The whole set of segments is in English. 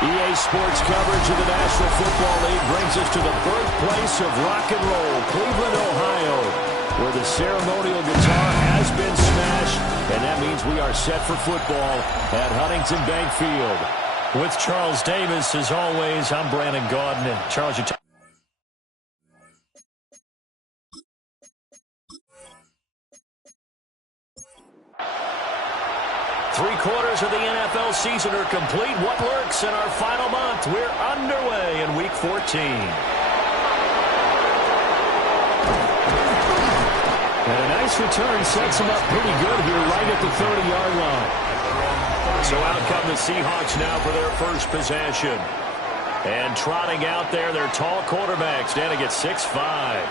EA Sports coverage of the National Football League brings us to the birthplace of rock and roll, Cleveland, Ohio, where the ceremonial guitar has been smashed, and that means we are set for football at Huntington Bank Field. With Charles Davis, as always, I'm Brandon Gaudin. And Charles, you 3/4 of the NFL season are complete. What lurks in our final month? We're underway in Week 14. And a nice return sets them up pretty good here right at the 30-yard line. So out come the Seahawks now for their first possession. And trotting out there, their tall quarterback standing at 6'5".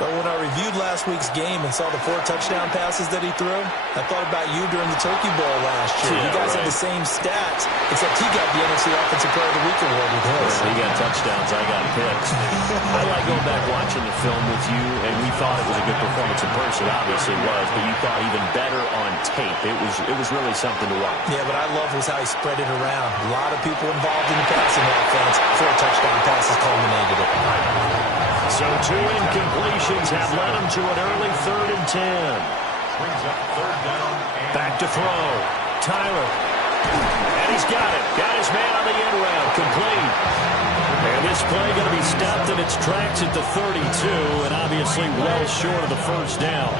But when I reviewed last week's game and saw the 4 touchdown passes that he threw, I thought about you during the Turkey Bowl last year. Yeah, you guys had the same stats, except he got the NFC Offensive Player of the Week award with his. He got touchdowns, I got picks. I like going back watching the film with you, and we thought it was a good performance in person. Obviously it was, but you thought even better on tape. It was really something to watch. Yeah, but I love was how he spread it around. A lot of people involved in the passing offense. 4 touchdown passes culminated it. So 2 incompletions have led him to an early 3rd and 10. Brings up 3rd down. Back to throw. Tyler. And he's got it. Got his man on the end round. Complete. And this play going to be stopped in its tracks at the 32, and obviously well short of the first down.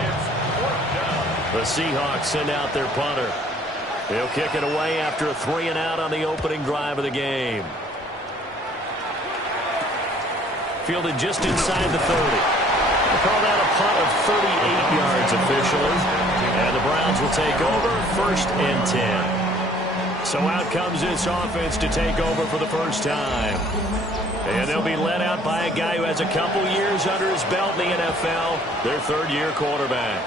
The Seahawks send out their punter. He'll kick it away after a 3-and-out on the opening drive of the game. Fielded just inside the 30. They call that a punt of 38 yards officially. And the Browns will take over 1st and 10. So out comes this offense to take over for the first time. And they'll be led out by a guy who has a couple years under his belt in the NFL, their 3rd-year quarterback.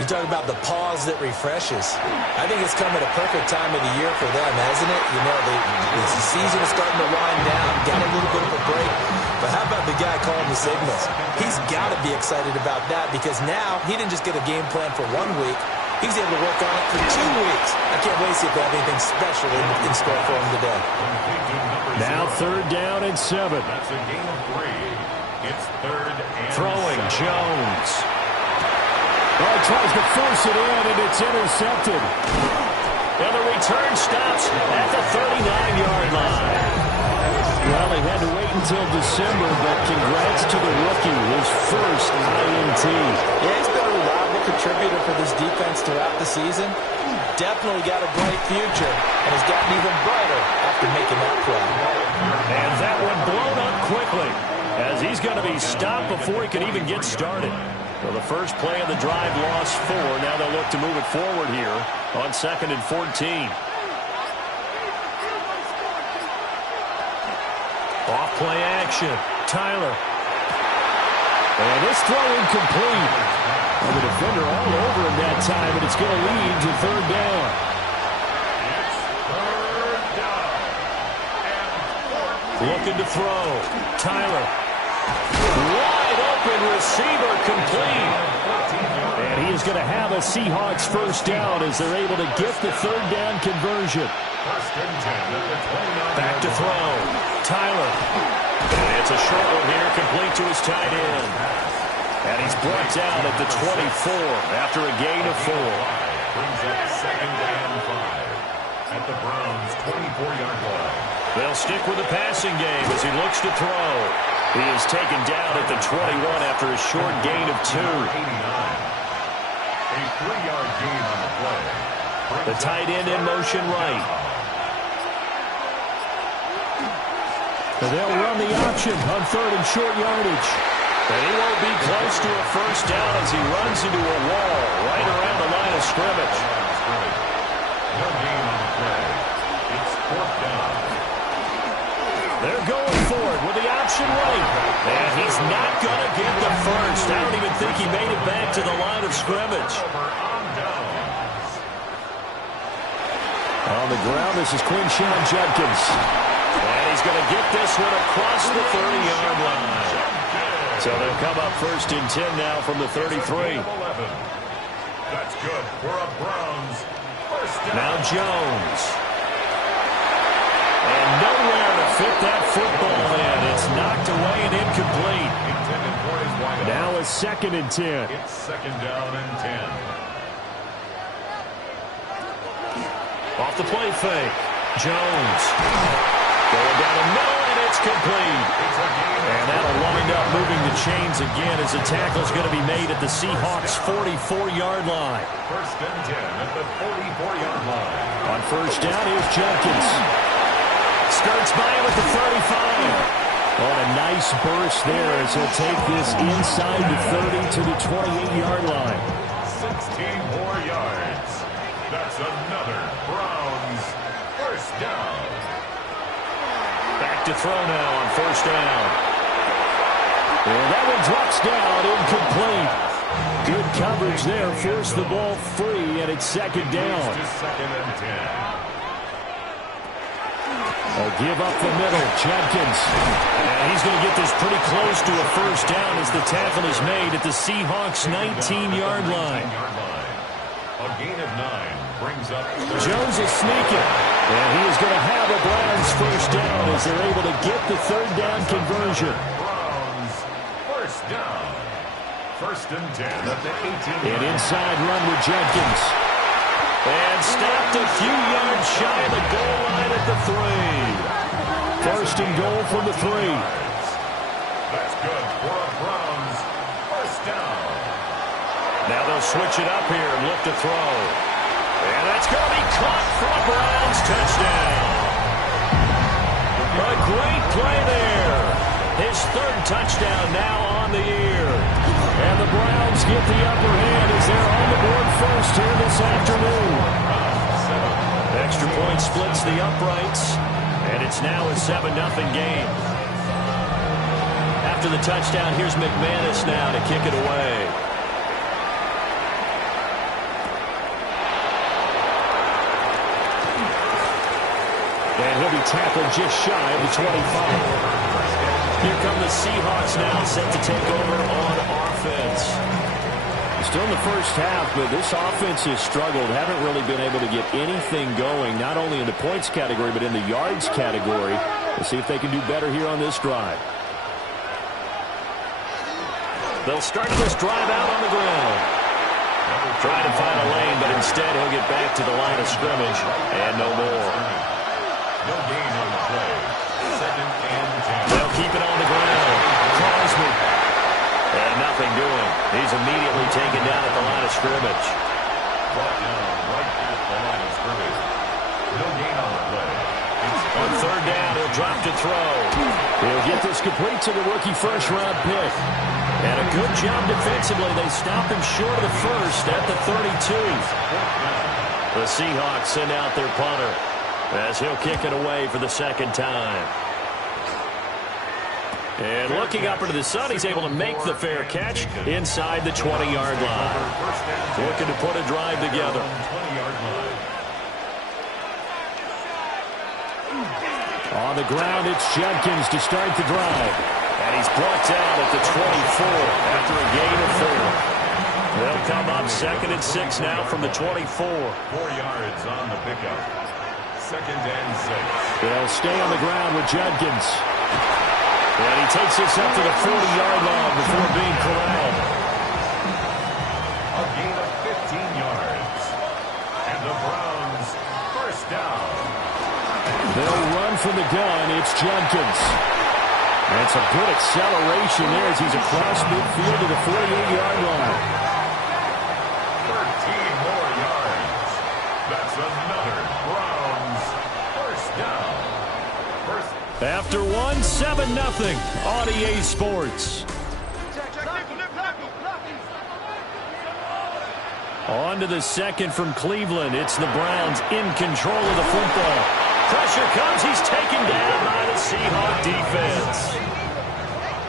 You talk about the pause that refreshes. I think it's come at a perfect time of the year for them, hasn't it? You know, the season is starting to wind down, got a little bit of a break. But how about the guy calling the signals? He's got to be excited about that because now he didn't just get a game plan for 1 week. He's able to work on it for 2 weeks. I can't wait to see if they have anything special in store for him today. Now 3rd down and 7. That's a game of 3. It's 3rd and Throwing 7. Jones. Oh, tries to force it in, and it's intercepted. And the return stops at the 39-yard line. Well, they had to wait until December, but congrats to the rookie, his first INT. Yeah, he's been a reliable contributor for this defense throughout the season. Definitely got a bright future, and has gotten even brighter after making that play. And that one blown up quickly, as he's going to be stopped before he can even get started. Well, the first play of the drive lost 4. Now they'll look to move it forward here on 2nd and 14. Off play action. Tyler. And this throw incomplete. And the defender all over him that time, and it's going to lead to 3rd down. It's 3rd down. And Looking to throw. Tyler. Wide open receiver complete. And he is going to have a Seahawks first down as they're able to get the 3rd down conversion. 1st and 10 at the 29. Back to throw. Tyler. And it's a short one here, complete to his tight end. And he's brought down at the 24 after a gain of 4. Brings up 2nd and 5 at the Browns' 24-yard line. They'll stick with the passing game as he looks to throw. He is taken down at the 21 after a short gain of 2. 89. A 3-yard gain on the play. The tight end in motion right. And they'll run the option on 3rd and short yardage. And he won't be close to a first down as he runs into a wall right around the line of scrimmage. No gain on the play. It's 4th down. They're going for it with the option right. And he's not going to get the first. I don't even think he made it back to the line of scrimmage. On the ground, this is Quinshawn Judkins. And he's going to get this one across the 30-yard line. So they'll come up 1st and 10 now from the 33. That's good for a Browns first down. Now Jones. And fit that football in. It's knocked away and incomplete. Now it's 2nd and 10. It's 2nd down and 10. Off the play fake. Jones. Going down the middle, and it's complete. And that'll wind up moving the chains again as the tackle's going to be made at the Seahawks' 44-yard line. 1st and 10 at the 44-yard line. On 1st down, here's Jenkins. Skirts by him at the 35. On a nice burst there as he'll take this inside the 30 to the 28-yard line. 16 more yards. That's another Browns 1st down. Back to throw now on 1st down. And that one drops down, incomplete. Good coverage there, forced the ball free, and it's 2nd down. To 2nd and 10. A give up the middle, Jenkins. And he's going to get this pretty close to a 1st down as the tackle is made at the Seahawks' 19-yard line. A gain of 9 brings up Jones is sneaking. And he is going to have a Browns 1st down as they're able to get the 3rd down conversion. Browns 1st down. 1st and 10 at the 18. An inside run with Jenkins. And stopped a few yards shy of the goal line at the 3. 1st and goal from the 3. That's good for a Browns 1st down. Now they'll switch it up here and look to throw. And that's going to be caught for a Browns touchdown. A great play there. His 3rd touchdown now on the year. And the Browns get the upper hand as they're on the board first here this afternoon. Extra point splits the uprights, and it's now a 7-0 game. After the touchdown, here's McManus now to kick it away. And he'll be tackled just shy of the 25. Here come the Seahawks now, set to take over on offense. Still in the 1st half, but this offense has struggled. Haven't really been able to get anything going, not only in the points category, but in the yards category. We'll see if they can do better here on this drive. They'll start this drive out on the ground. Try to find a lane, but instead he'll get back to the line of scrimmage, and no more. No gain on the play. 2nd and 10. They'll keep it on the ground. Crosby. And nothing doing. He's immediately taken down at the line of scrimmage. Brought down right at the line of scrimmage. No gain on the play. On 3rd down, he'll drop to throw. He'll get this complete to the rookie 1st-round pick. And a good job defensively. They stop him short of the 1st at the 32. The Seahawks send out their punter as he'll kick it away for the 2nd time. And looking up into the sun, he's able to make the fair catch inside the 20-yard line. Looking to put a drive together. On the ground, it's Jenkins to start the drive. And he's brought down at the 24 after a gain of 4. They'll come up 2nd and 6 now from the 24. 4 yards on the pickup. 2nd and 6. They'll stay on the ground with Jenkins. And he takes this up to the 40-yard line before being corralled. A gain of 15 yards. And the Browns 1st down. They'll run from the gun. It's Jenkins. And it's a good acceleration there as he's across midfield to the 48-yard line. 13 more yards. That's another Browns 1st down. After 7-0 on EA Sports. On to the 2nd from Cleveland. It's the Browns in control of the football. Pressure comes. He's taken down by the Seahawk defense.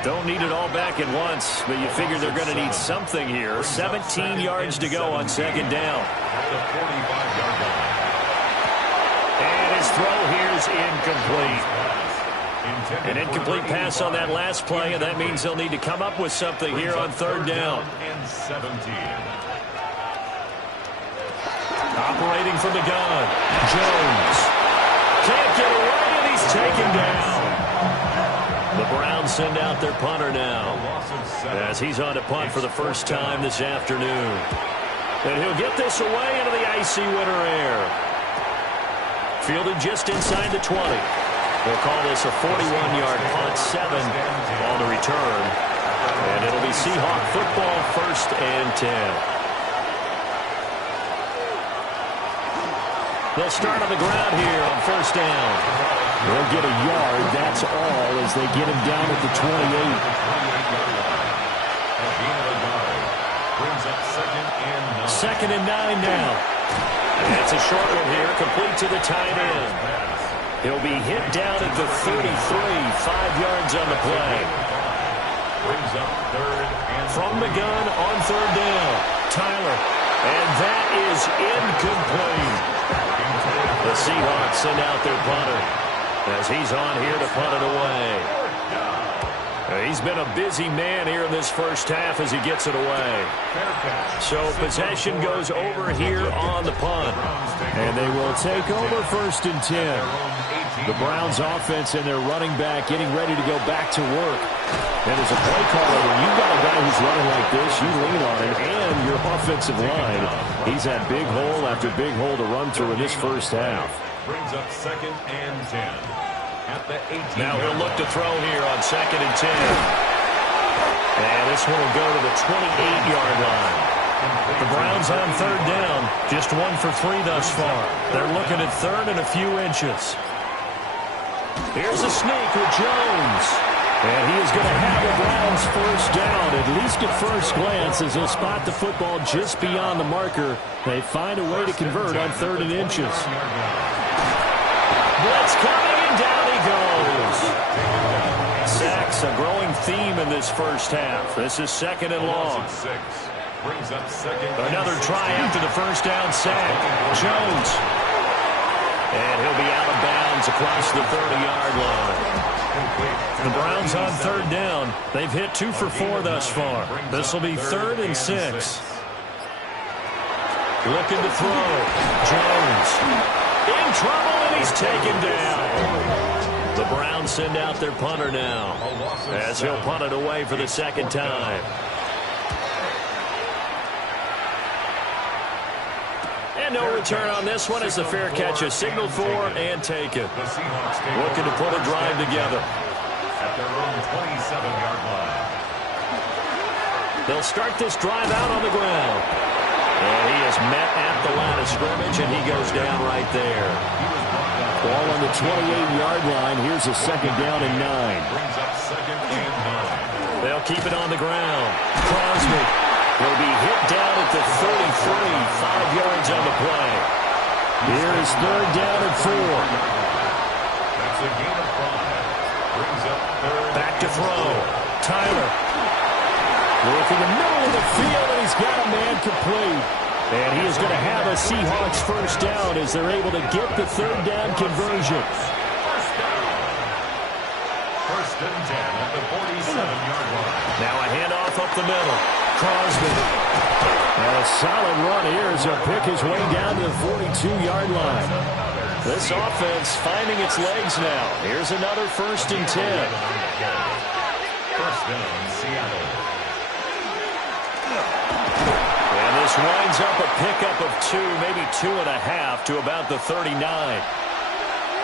Don't need it all back at once, but you figure they're going to need something here. 17 yards to go on 2nd down. At the 45-yard line. And his throw here is incomplete. An incomplete pass on that last play, and that means they'll need to come up with something here on 3rd down. And 17. Operating from the gun. Jones can't get away, and he he's taken down. The Browns send out their punter now, as he's on to punt for the first time this afternoon. And he'll get this away into the icy winter air. Fielded just inside the 20. We'll call this a 41-yard punt, 7 on the return. And it'll be Seahawk football, 1st and 10. They'll start on the ground here on 1st down. They'll get a yard, that's all, as they get him down at the 28. Second and 9 now. And it's a short one here, complete to the tight end. He'll be hit down at the 33, 5 yards on the play. From the gun on 3rd down, Tyler. And that is incomplete. The Seahawks send out their punter as he's on here to punt it away. He's been a busy man here in this first half as he gets it away. So possession goes over here on the punt. And they will take over 1st and 10. The Browns offense and their running back getting ready to go back to work. And as a play caller, when you've got a guy who's running like this, you lean on him and your offensive line. He's had big hole after big hole to run through in this first half. Brings up 2nd and 10. At the 18. Now he'll look to throw here on 2nd and 10. And this one will go to the 28-yard line. The Browns on 3rd down, just 1 for 3 thus far. They're looking at 3rd and a few inches. Here's a sneak with Jones. And he is going to have the Browns 1st down, at least at first glance, as he'll spot the football just beyond the marker. They find a way to convert on 3rd and inches. Blitz coming, and down he goes. Sacks, a growing theme in this first half. This is 2nd and long. Another try after the 1st down sack. Jones. And he'll be out of bounds across the 30-yard line. The Browns on 3rd down. They've hit 2 for 4 thus far. This will be 3rd and 6. Looking to throw. Jones. In trouble, and he's taken down. The Browns send out their punter now, as he'll punt it away for the 2nd time. And no return on this one as the fair catch is signaled for and taken. Looking to put a drive together. At their own 27-yard line. They'll start this drive out on the ground. And he is met at the line of scrimmage, and he goes down right there. Ball on the 28-yard line. Here's a 2nd down and 9. Brings up 2nd and 9. They'll keep it on the ground. Crosby will be hit down at the 33, 5 yards on the play. Here is 3rd down and 4. That's a gain of 5. Brings up 3rd. Back to throw. Tyler. Look in the middle of the field, and he's got a man complete. And he is going to have a Seahawks 1st down as they're able to get the 3rd down conversion. 1st and 10 at the 47-yard line. Now a handoff up the middle. Crosby. And a solid run here as he'll pick his way down to the 42-yard line. This offense finding its legs now. Here's another 1st and 10. 1st down, Seattle. And this winds up a pickup of 2, maybe 2.5 to about the 39.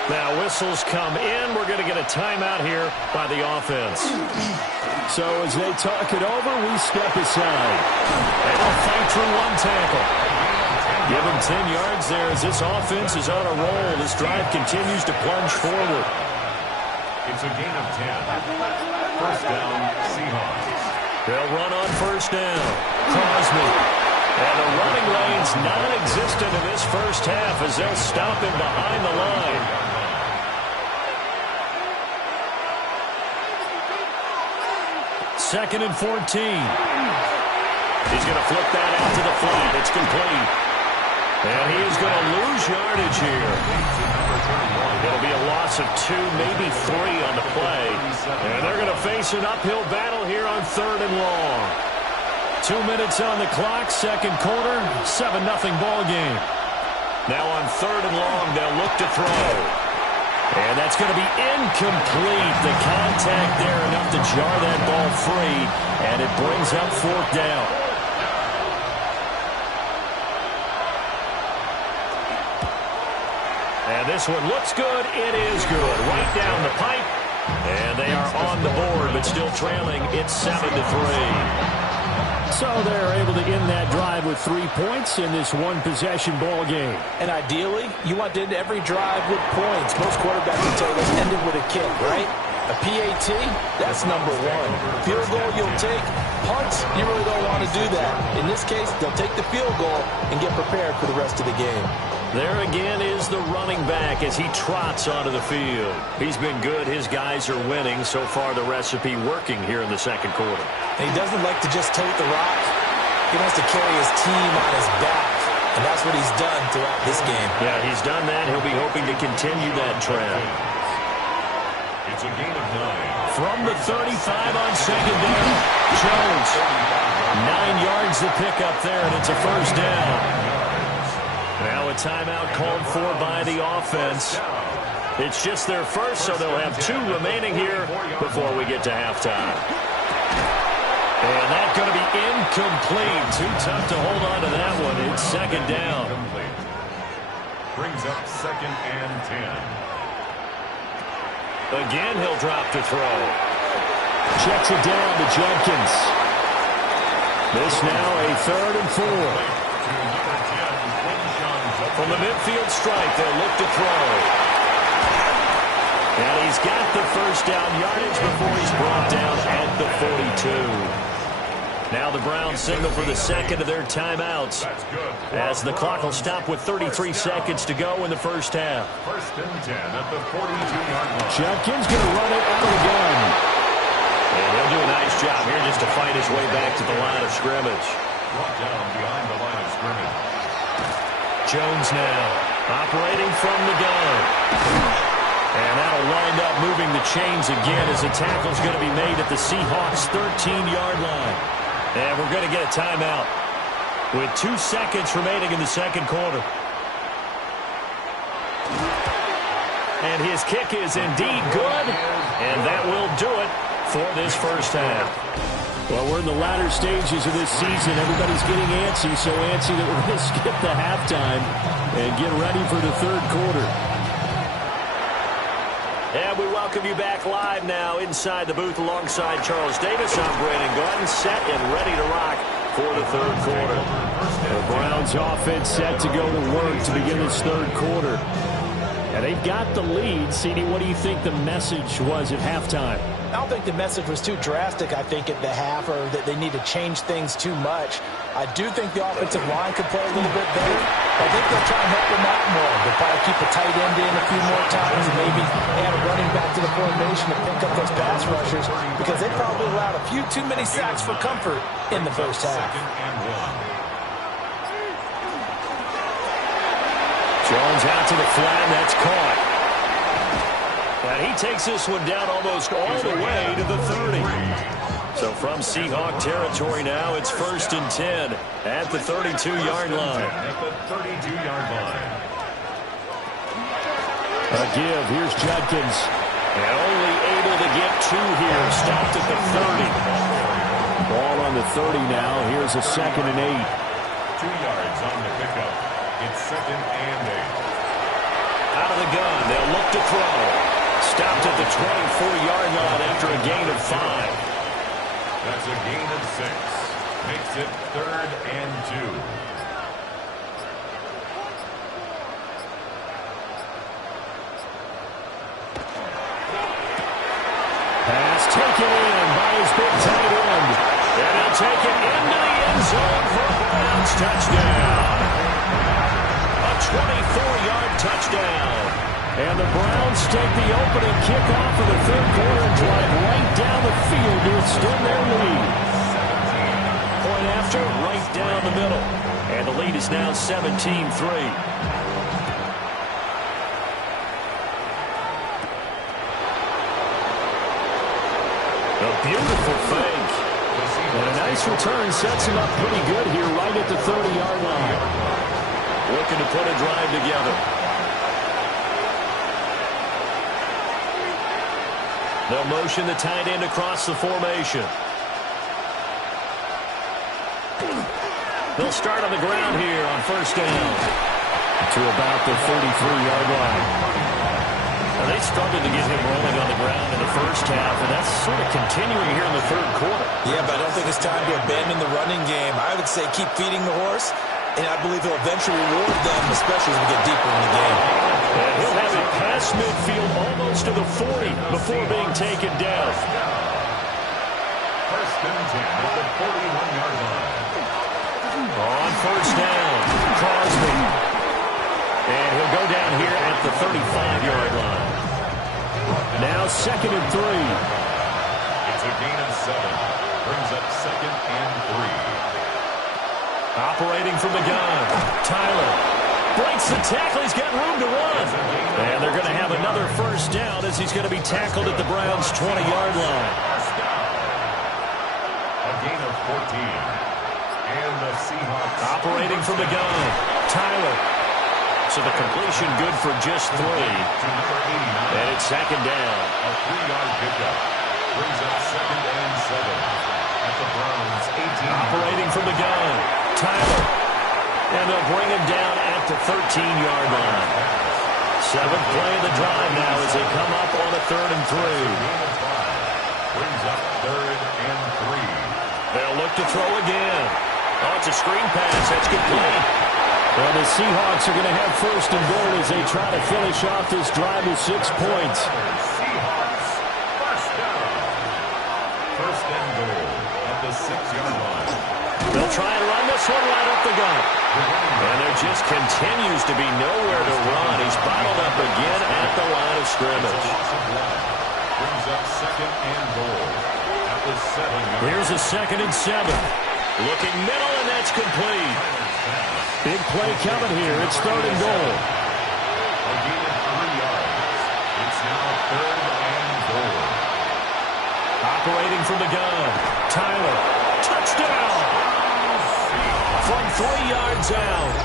Now whistles come in. We're going to get a timeout here by the offense. So as they talk it over, we step aside. And they'll fight through 1 tackle. Give him 10 yards there as this offense is on a roll. This drive continues to plunge forward. It's a gain of 10. 1st down, Seahawks. They'll run on 1st down. Crosby. And the running lane's non-existent in this first half as they'll stop him behind the line. Second and 14. He's going to flip that out to the flat. It's complete. And he is going to lose yardage here. It'll be a loss of 2, maybe 3 on the play. And they're going to face an uphill battle here on 3rd and long. 2 minutes on the clock, 2nd quarter, 7-0 ball game. Now on 3rd and long, they'll look to throw. And that's going to be incomplete. The contact there enough to jar that ball free, and it brings up fourth down. And this one looks good. It is good. Right down the pipe. And they are on the board, but still trailing. It's 7-3. So they're able to end that drive with 3 points in this one-possession ball game. And ideally, you want to end every drive with points. Most quarterbacks will tell you let's end it with a kick, right? A PAT, that's number one. Field goal you'll take. Punts, you really don't want to do that. In this case, they'll take the field goal and get prepared for the rest of the game. There again is the running back as he trots onto the field. He's been good. His guys are winning. So far, the recipe working here in the second quarter. And he doesn't like to just tote the rock. He wants to carry his team on his back. And that's what he's done throughout this game. Yeah, he's done that. He'll be hoping to continue that trend. It's a gain of 9. From the 35 on second down, Jones. 9 yards to pick up there, and it's a first down. Now a timeout called for by the offense. It's just their first, so they'll have 2 remaining here before we get to halftime. And that's going to be incomplete. Too tough to hold on to that one. It's second down. Brings up 2nd and 10. Again, he'll drop to throw. Checks it down to Jenkins. This now a 3rd and 4. From the midfield stripe, they'll look to throw. And he's got the first down yardage before he's brought down at the 42. Now the Browns signal for the second of their timeouts as the clock will stop with 33 seconds to go in the first half. 1st and 10 at the 42-yard line. Jenkins going to run it out of the gun. And he'll do a nice job here just to fight his way back to the line of scrimmage. Brought down behind the line of scrimmage. Jones now operating from the gun. And that'll wind up moving the chains again as the tackle's going to be made at the Seahawks' 13-yard line. And we're going to get a timeout with 2 seconds remaining in the second quarter. And his kick is indeed good, and that will do it for this first half. Well, we're in the latter stages of this season. Everybody's getting antsy, so antsy that we're going to skip the halftime and get ready for the third quarter. And we welcome you back live now inside the booth alongside Charles Davis. I'm Brandon Gordon, set and ready to rock for the third quarter. The Browns offense set to go to work to begin this third quarter. And they've got the lead. CD, what do you think the message was at halftime? I don't think the message was too drastic, I think, at the half, or that they need to change things too much. I do think the offensive line could play a little bit better. I think they'll try and help them out more. They'll probably keep a tight end in a few more times and maybe add a running back to the formation to pick up those pass rushers because they probably allowed a few too many sacks for comfort in the first half. 2nd and 1. Jones out to the flat, that's caught. And he takes this one down almost all the way to the 30. So from Seahawk territory now, it's 1st and 10 at the 32-yard line. At the 32-yard line. A give. Here's Jenkins. And only able to get 2 here. Stopped at the 30. Ball on the 30 now. Here's a 2nd and 8. 2 yards on the pickup. It's 2nd and 8. Out of the gun, they'll look to throw. Stopped at the 24-yard line after a gain of 5. That's a gain of 6. Makes it 3rd and 2. Pass taken in by his big tight end. And he'll take it into the end zone for a Browns touchdown. A 24-yard touchdown. And the Browns take the opening kickoff of the third quarter and drive right down the field to extend their lead. Point after, right down the middle. And the lead is now 17-3. A beautiful fake. And a nice return sets him up pretty good here right at the 30-yard line. Looking to put a drive together. They'll motion the tight end across the formation. They'll start on the ground here on first down. To about the 33-yard line. Now, they struggled to get him rolling on the ground in the first half, and that's sort of continuing here in the third quarter. Yeah, but I don't think it's time to abandon the running game. I would say keep feeding the horse, and I believe he'll eventually reward them, especially as we get deeper in the game. And he'll have it past midfield almost to the 40 before being taken down. First and 10 at the 41-yard line. On first down, Crosby. And he'll go down here at the 35-yard line. Now second and 3. It's a gain of 7. Brings up second and 3. Operating from the gun, Tyler breaks the tackle. He's got room to run. And they're going to have another first down as he's going to be tackled at the Browns' 20-yard line. A gain of 14. And the Seahawks. Operating from the gun, Tyler. So the completion good for just 3. And it's second down. A 3-yard pickup. Brings up second and 7. At the Browns' 18. Operating from the gun, Tyler. And they'll bring him down at the 13-yard line. 7th play of the drive now as they come up on a 3rd and 3. Brings up 3rd and 3. They'll look to throw again. Oh, it's a screen pass. That's complete. Well, the Seahawks are going to have first and goal as they try to finish off this drive with 6 points. Seahawks, first down. First and goal at the 6-yard line. They'll try and run this one right up the gut. And there just continues to be nowhere to run. He's bottled up again at the line of scrimmage. Brings up second and goal at the 7-yard line. Here's a 2nd and 7. Looking middle, and that's complete. Big play coming here. It's 3rd and goal. A gain of 3 yards. It's now 3rd and goal. Operating from the gun, Tyler. Touchdown! From 3 yards out.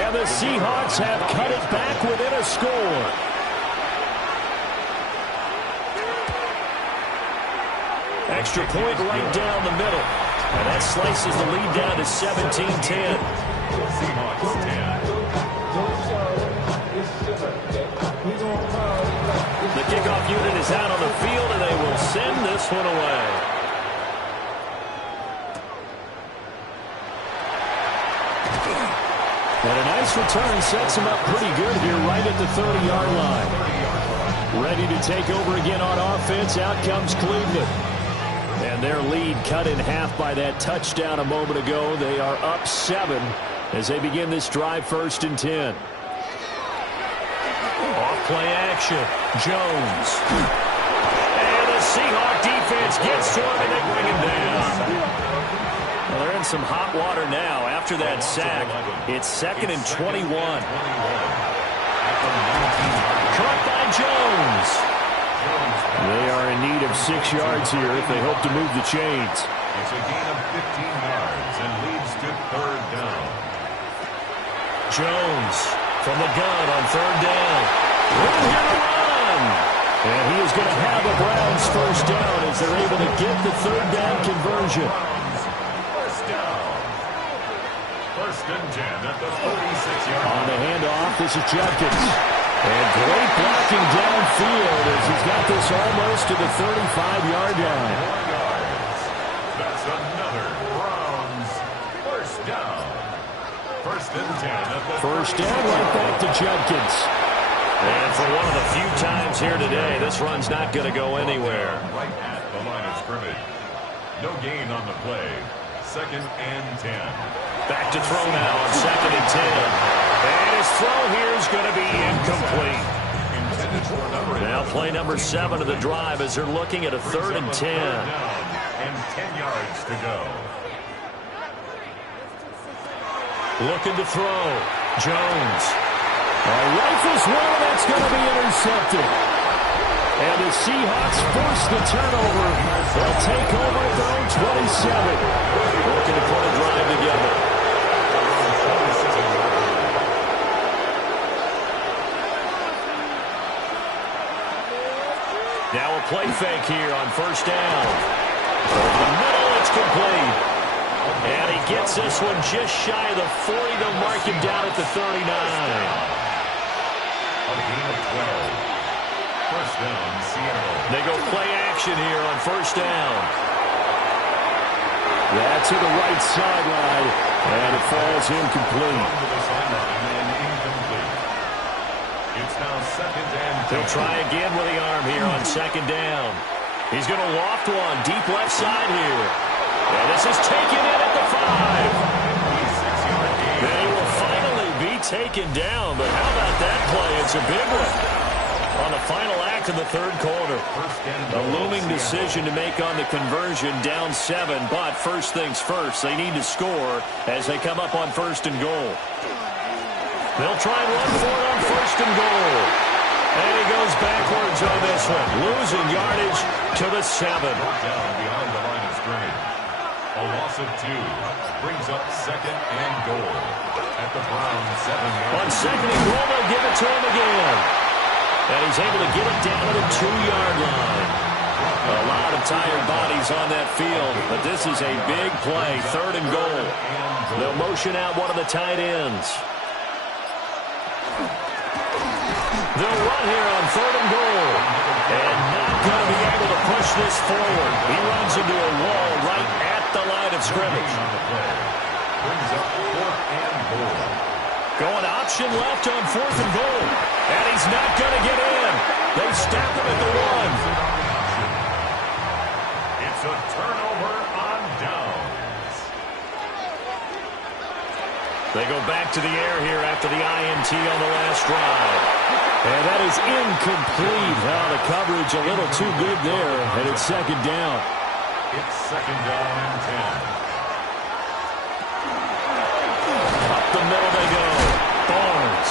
And the Seahawks have cut it back within a score. Extra point right down the middle. And that slices the lead down to 17-10. Seahawks 10. The kickoff unit is out on the field, and they will send this one away. And a nice return sets him up pretty good here right at the 30-yard line. Ready to take over again on offense. Out comes Cleveland. And their lead cut in half by that touchdown a moment ago. They are up 7 as they begin this drive 1st and 10. Off-play action. Jones. And the Seahawk defense gets to him, and they bring him down. Well, they're in some hot water now after that sack. It's 2nd and 21. Caught by Jones. They are in need of 6 yards here if they hope to move the chains. It's a gain of 15 yards and leads to 3rd down. Jones from the gun on 3rd down. Room here to run. And he is going to have the Browns first down as they're able to get the 3rd down conversion. First down. 1st and 10 at the 46-yard line. On the handoff, this is Judkins. And great blocking downfield as he's got this almost to the 35-yard line. 4 yards. That's another Browns first down. 1st and 10 at the First down right back to Judkins. And for one of the few times here today, this run's not going to go anywhere. right at the line of scrimmage. No gain on the play. 2nd and 10. Back to throw now on 2nd and 10. And his throw here is going to be incomplete. Intended for number Now play number 7 of the drive as they're looking at a 3rd and 10. And 10 yards to go. Looking to throw. Jones. Rifles one, and that's going to be intercepted. And the Seahawks force the turnover. They'll take over at their own 27. Looking to put a drive together. Now a play fake here on first down. Over the middle, it's complete. And he gets this one just shy of the 40. They'll mark him down at the 39. A gain of 12. First down, Seattle. They go play action here on first down. That's to the right sideline, and it falls incomplete. To the sideline and incomplete. It's now second and 10. He'll try again with the arm here on second down. He's going to loft one deep left side here. And this is taken in at the 5. Then he will finally be taken down. But how about that play? It's a big one. On the final act of the third quarter. A looming decision to make on the conversion, down 7. But first things first, they need to score as they come up on first and goal. They'll try and run for it on first and goal. And he goes backwards on this one, losing yardage to the 7. Down beyond the line of scrimmage. A loss of 2 brings up second and goal at the Browns 7-yard. On second and goal, they'll give it to him again. And he's able to get it down to the 2-yard line. A lot of tired bodies on that field, but this is a big play, third and goal. They'll motion out one of the tight ends. They'll run here on third and goal. And not going to be able to push this forward. He runs into a wall right at the line of scrimmage. Brings up fourth and goal. Going option left on fourth and goal. And he's not going to get in. They stop him at the 1. It's a turnover on downs. They go back to the air here after the INT on the last drive. And that is incomplete. The coverage a little too good there, and it's second down. It's second down and 10. Up the middle they go. Barnes.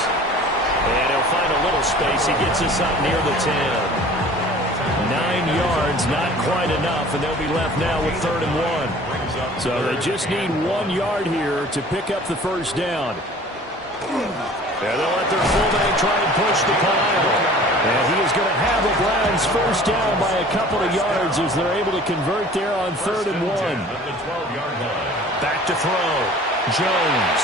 And he'll find a little space. He gets us up near the 10. 9 yards, not quite enough, and they'll be left now with third and 1. So they just need 1 yard here to pick up the first down. And they'll let their fullback try and push the pile. And he is going to have the Browns first down by a couple of yards as they're able to convert there on third and 1. At the 12-yard line. Back to throw. Jones.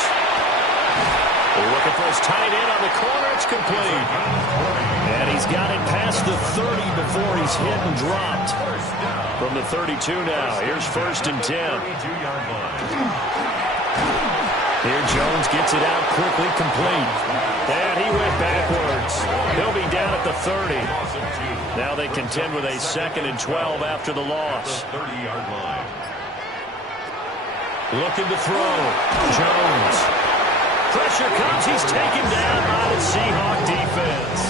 Looking for his tight end on the corner. It's complete. And he's got it past the 30 before he's hit and dropped. From the 32 now. Here's first and 10. 32-yard line. Here Jones gets it out quickly, complete. And he went backwards. He'll be down at the 30. Now they contend with a second and 12 after the loss. 30-yard line. Looking to throw. Jones. Pressure comes. He's taken down by the Seahawk defense.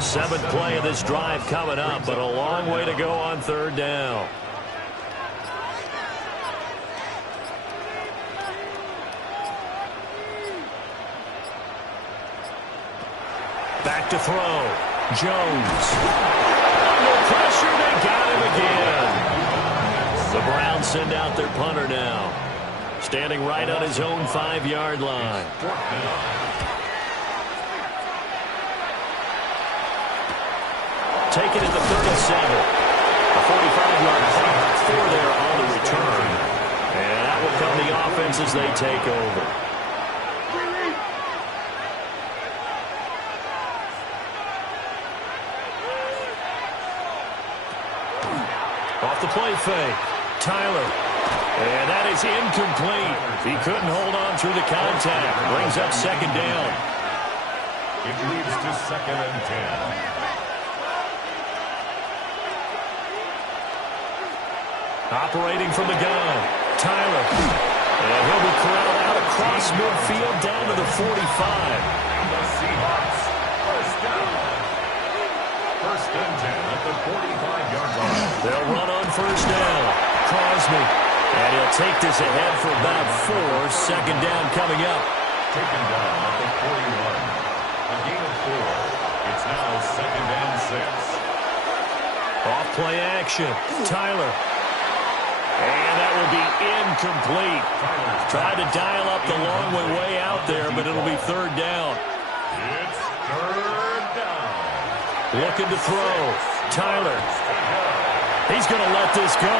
7th play of this drive coming up, but a long way to go on third down. Back to throw. Jones. Under pressure, they got him again. The Browns send out their punter now. Standing right on his own 5-yard line. Taken at the 37. A 45-yard punt, 4 there on the return. And that will come the offense as they take over. Off the play fake. Tyler. And that is incomplete. He couldn't hold on through the contact. Brings up second down. It leads to second and 10. Operating from the gun. Tyler. And he'll be corralled out across midfield down to the 45. The Seahawks first down. First and 10 at the 45-yard line. They'll run on first down. Crosby. And he'll take this ahead for about 4. Second down coming up. Taken down at the 41. A gain of 4. It's now second and 6. Off play action. Tyler. And that will be incomplete. Tried to dial up the long way out there, but it'll be third down. It's third down. Looking to throw. Tyler. He's going to let this go.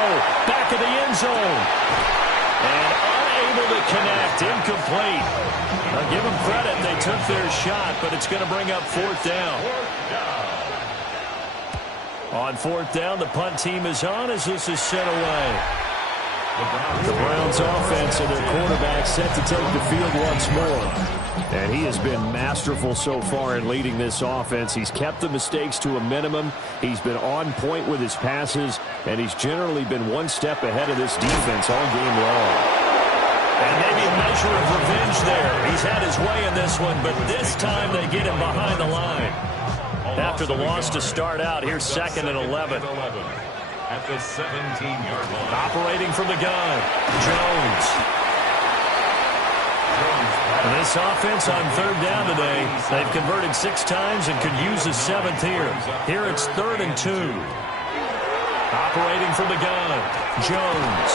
Back of the end zone. And unable to connect. Incomplete. Now give them credit. They took their shot, but it's going to bring up fourth down. On fourth down, the punt team is on as this is sent away. The Browns offense and their quarterback set to take the field once more. And he has been masterful so far in leading this offense. He's kept the mistakes to a minimum. He's been on point with his passes, and he's generally been one step ahead of this defense all game long. And maybe a measure of revenge there. He's had his way in this one, but this time they get him behind the line. After the loss to start out, here's 2nd and 11. At the 17-yard line. Operating from the gun, Jones. And this offense on third down today, they've converted 6 times and could use a 7th here. Here it's 3rd and 2. Operating from the gun, Jones.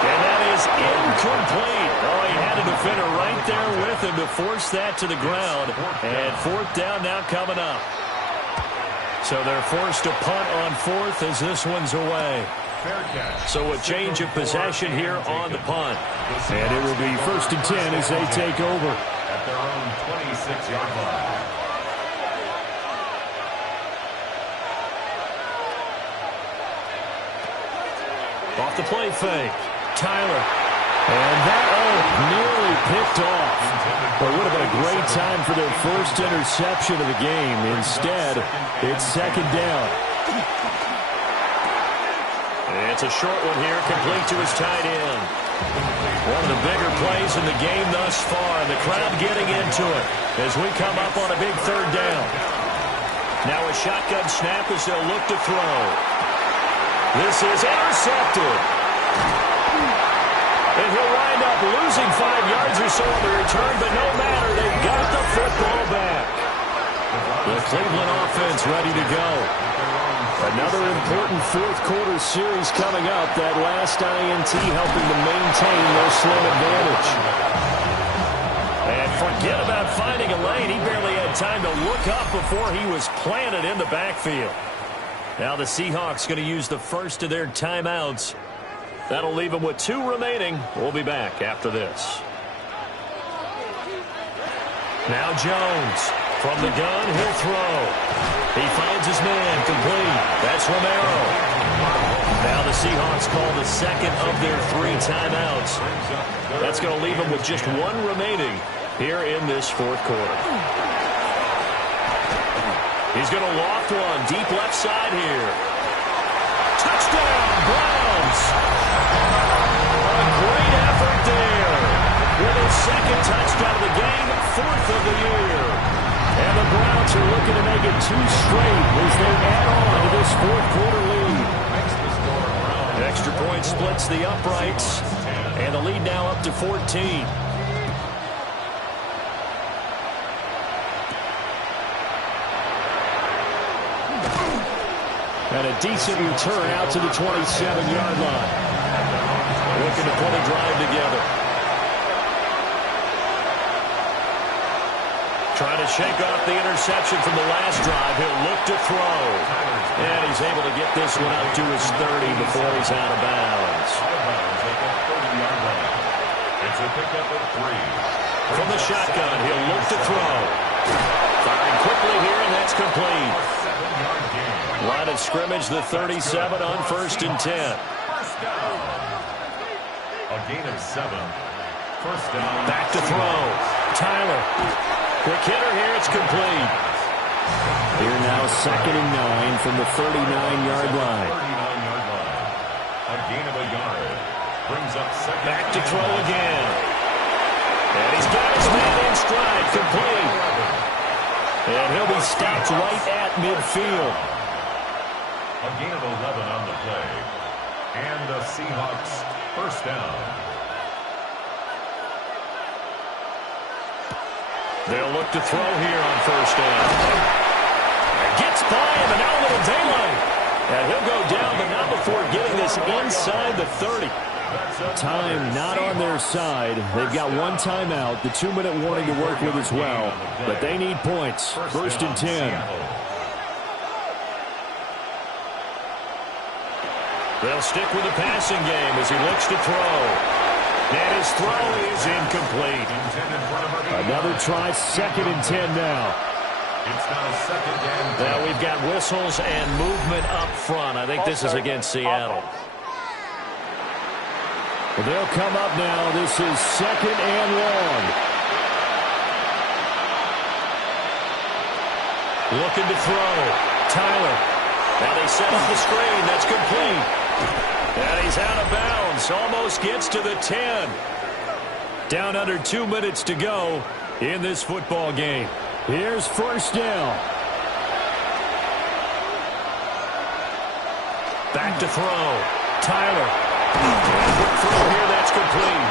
And that is incomplete. Oh, he had a defender right there with him to force that to the ground. And fourth down now coming up. So they're forced to punt on fourth as this one's away. So a change of possession here on the punt. And it will be 1st and 10 as they take over. At their own 26-yard line. Off the play fake. Tyler. And that, nearly picked off. But would have been a great time for their first interception of the game. Instead, it's 2nd down. It's a short one here, complete to his tight end. One of the bigger plays in the game thus far. The crowd getting into it as we come up on a big 3rd down. Now a shotgun snap as they'll look to throw. This is intercepted. And he'll wind up losing 5 yards or so on the return, but no matter, they've got the football back. The Cleveland offense ready to go. Another important fourth-quarter series coming up. That last INT helping to maintain their slim advantage. And forget about finding a lane. He barely had time to look up before he was planted in the backfield. Now the Seahawks going to use the first of their timeouts. That'll leave them with 2 remaining. We'll be back after this. Now Jones. From the gun, he'll throw. He finds his man, complete. That's Romero. Now the Seahawks call the second of their 3 timeouts. That's going to leave them with just 1 remaining here in this fourth quarter. He's going to loft one, deep left side here. Touchdown, Browns! A great effort there. With his 2nd touchdown of the game, 4th of the year. And the Browns are looking to make it 2 straight as they add on to this fourth-quarter lead. Extra point splits the uprights, and the lead now up to 14. And a decent return out to the 27-yard line. Looking to put a drive together. Trying to shake off the interception from the last drive. He'll look to throw. And he's able to get this one up to his 30 before he's out of bounds. It's a pickup of 3. From the shotgun, he'll look to throw. Firing quickly here, and that's complete. Line of scrimmage, the 37 on 1st and 10. A gain of 7. First down. Back to throw. Tyler. Quick hitter here, it's complete. Here now 2nd and 9 from the 39-yard line. A gain of a yard. Brings up 2nd. Back to throw again. And he's got his man in stride, complete. And he'll be stopped right at midfield. A gain of 11 on the play. And the Seahawks first down. They'll look to throw here on first down. Gets by him, and now a little daylight. And he'll go down, but not before getting this inside the 30. Time not on their side. They've got 1 timeout, the 2-minute warning to work with as well. But they need points. 1st and 10. They'll stick with the passing game as he looks to throw. And his throw is incomplete. Another try, 2nd and 10 now. It's now 2nd and 10. Now we've got whistles and movement up front. I think this is against Seattle. Well, they'll come up now. This is 2nd and long. Looking to throw. Tyler. Now they set up the screen. That's complete. And he's out of bounds. Almost gets to the 10. Down under 2 minutes to go in this football game. Here's 1st down. Back to throw. Tyler. Quick throw here. That's complete.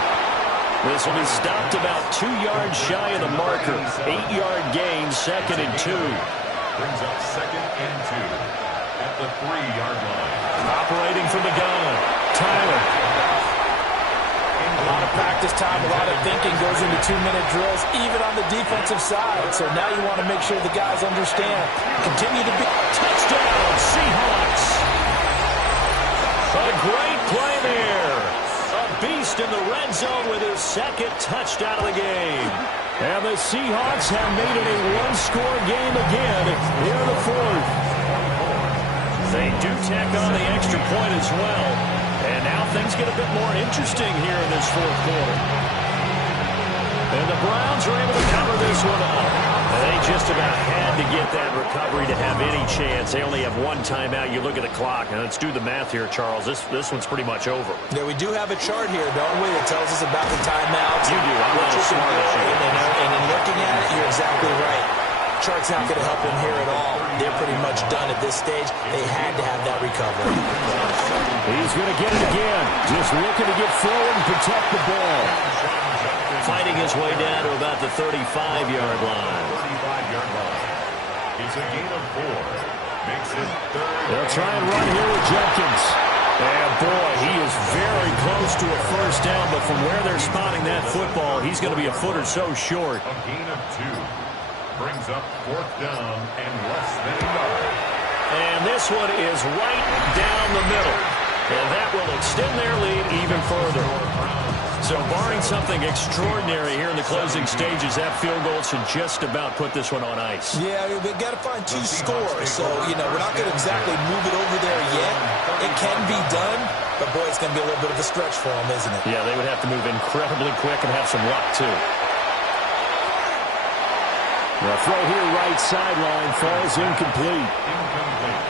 This will be stopped about 2 yards shy of the marker. 8-yard gain, 2nd and 2. Brings up 2nd and 2 at the 3-yard line. Operating from the gun. Tyler. A lot of practice time, a lot of thinking goes into 2-minute drills, even on the defensive side. So now you want to make sure the guys understand. Continue to be. Touchdown, Seahawks. A great play there. A beast in the red zone with his 2nd touchdown of the game. And the Seahawks have made it a one-score game again here in the 4th. They do tack on the extra point as well. And now things get a bit more interesting here in this 4th quarter. And the Browns are able to cover this one up. And they just about had to get that recovery to have any chance. They only have 1 timeout. You look at the clock. And let's do the math here, Charles. This one's pretty much over. Yeah, we do have a chart here, don't we? It tells us about the timeouts. You do. I'm not as smart as you. And in looking at it, you're exactly right. Chart's not going to help them here at all. They're pretty much done at this stage. They had to have that recovery. He's going to get it again. Just looking to get forward and protect the ball. Fighting his way down to about the 35-yard line. 35-yard line. It's a gain of 4. Makes it 3rd. They'll try and run here with Jenkins. And boy, he is very close to a 1st down, but from where they're spotting that football, he's going to be a foot or so short. A gain of 2. Brings up 4th down and less than a yard. And this one is right down the middle. And that will extend their lead even further. So barring something extraordinary here in the closing stages, that field goal should just about put this one on ice. Yeah, we've got to find 2 scores. So, we're not going to exactly move it over there yet. It can be done, but boy, it's going to be a little bit of a stretch for them, isn't it? Yeah, they would have to move incredibly quick and have some luck, too. The throw here, right sideline, falls incomplete.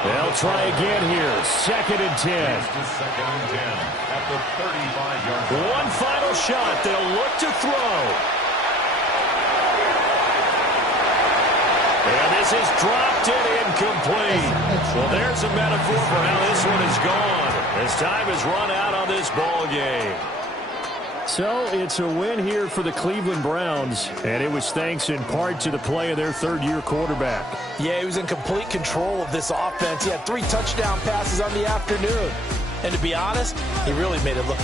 They'll try again here, 2nd and 10. It's 2nd and 10 at the 35-yard line. One final shot. They'll look to throw. And this is dropped and incomplete. Well, there's a metaphor for how this one is gone. As time has run out on this ball game. So it's a win here for the Cleveland Browns, and it was thanks in part to the play of their 3rd-year quarterback. Yeah, he was in complete control of this offense. He had 3 touchdown passes on the afternoon. And to be honest, he really made it look